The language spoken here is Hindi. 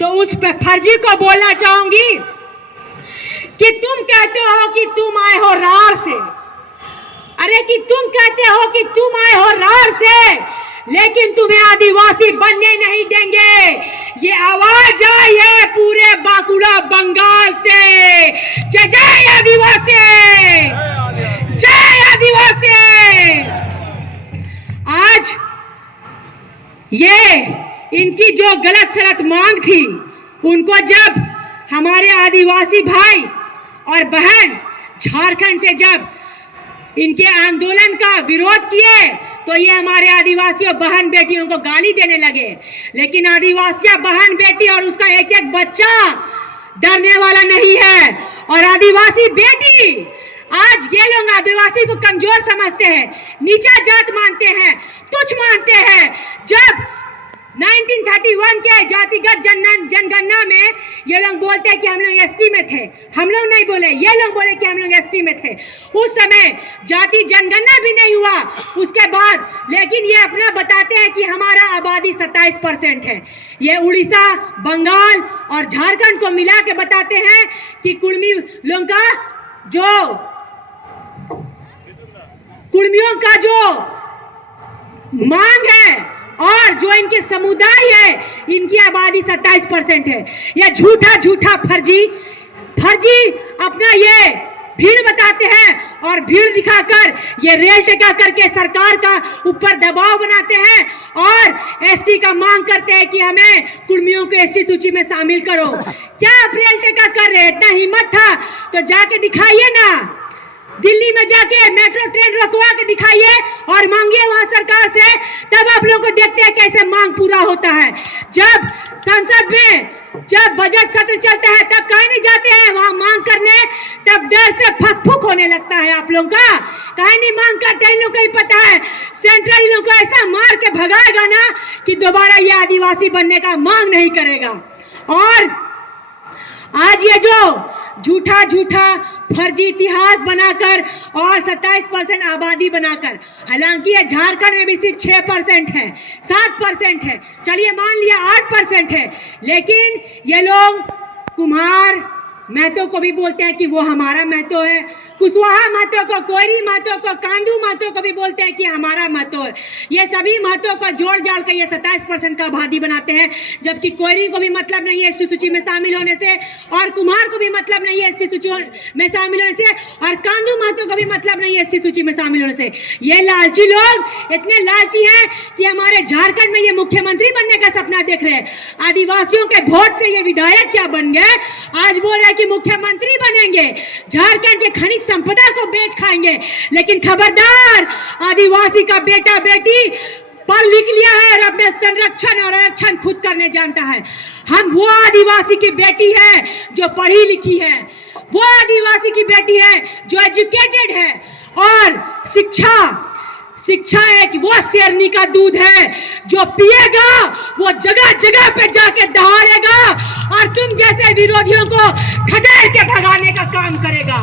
तो उस पे फर्जी को बोलना चाहूंगी कि तुम कहते हो कि तुम आए हो रार से, अरे कि तुम कहते हो कि तुम आए हो रार से, लेकिन तुम्हें आदिवासी बनने नहीं देंगे। ये आवाज आई है पूरे बांकुड़ा बंगाल से। जय जय आदिवासी, जय आदिवासी। आज ये इनकी जो गलत सलत मांग थी, उनको जब हमारे आदिवासी भाई और बहन झारखंड से जब इनके आंदोलन का विरोध किए, तो ये हमारे आदिवासी और बहन बेटियों को गाली देने लगे। लेकिन आदिवासी बहन बेटी और उसका एक एक बच्चा डरने वाला नहीं है। और आदिवासी बेटी, आज ये लोग आदिवासी को कमजोर समझते हैं, नीचा जात मानते हैं, तुच्छ मानते हैं। जब 1931 के जातिगत जनगणना में ये लोग बोलते हैं कि हम लोग एसटी में थे, हम लोग नहीं बोले, ये लोग बोले कि हम लोग एसटी में थे। उस समय जाति जनगणना भी नहीं हुआ उसके बाद, लेकिन ये अपना बताते हैं कि हमारा आबादी 27% है। ये उड़ीसा, बंगाल और झारखंड को मिला के बताते हैं कि कुर्मियों का जो मांग है और जो इनके समुदाय है, इनकी आबादी 27% है। यह झूठा फर्जी अपना ये भीड़ बताते हैं और भीड़ दिखाकर ये रेल टेका करके सरकार का ऊपर दबाव बनाते हैं और एसटी का मांग करते हैं कि हमें कुर्मियों को एसटी सूची में शामिल करो। क्या आप रेल टेका कर रहे हैं? इतना हिम्मत था तो जाके दिखाइए ना, दिल्ली में जाके मेट्रो ट्रेन रोकवा के दिखाइए और मांगिए वहां सरकार से, तब आप लोगों को देखते हैं कैसे मांग पूरा होता है। जब संसद में जब बजट सत्र चलता है तब कहीं नहीं जाते हैं वहां मांग करने, तब डर से फक होने लगता है आप लोगों का। कहीं नहीं मांग करते, इन लोग को ही पता है सेंट्रल इन लोग को ऐसा मार के भगाएगा ना कि दोबारा ये आदिवासी बनने का मांग नहीं करेगा। और आज ये जो झूठा फर्जी इतिहास बनाकर और 27% आबादी बनाकर, हालांकि ये झारखंड में भी सिर्फ 6% है, 7% है, चलिए मान लिया 8% है, लेकिन ये लोग कुम्हार महतो को भी बोलते हैं कि वो हमारा महतो है, कुशवाहा महतो को, कोयरी महतो को, कांदू महतो को भी बोलते हैं कि हमारा महतो है। ये सभी महतो को जोड़ जाड़ कर ये 27% का आबादी बनाते हैं, जबकि कोयरी को भी मतलब नहीं है एसटी सूची में शामिल होने से, और कुम्हार को भी मतलब नहीं है एसटी सूची में शामिल होने से, और कांदू महतो को भी मतलब नहीं है एसटी सूची में शामिल होने से। ये लालची लोग इतने लालची हैं कि हमारे झारखंड में ये मुख्यमंत्री बनने का सपना देख रहे हैं। आदिवासियों के वोट से ये विधायक क्या बन गए, आज बोल रहे कि मुख्यमंत्री बनेंगे, झारखंड के खनिज संपदा को बेच खाएंगे। लेकिन खबरदार, आदिवासी का बेटा बेटी पढ़ लिख लिया है और अपने संरक्षण और आरक्षण खुद करने जानता है। हम वो आदिवासी की बेटी है जो पढ़ी लिखी है, वो आदिवासी की बेटी है जो एजुकेटेड है, और शिक्षा एक वो शेरनी का दूध है जो पिएगा वो जगह जगह पे जाके दहाड़ेगा और तुम जैसे विरोधियों को खदेड़ के भगाने का काम करेगा।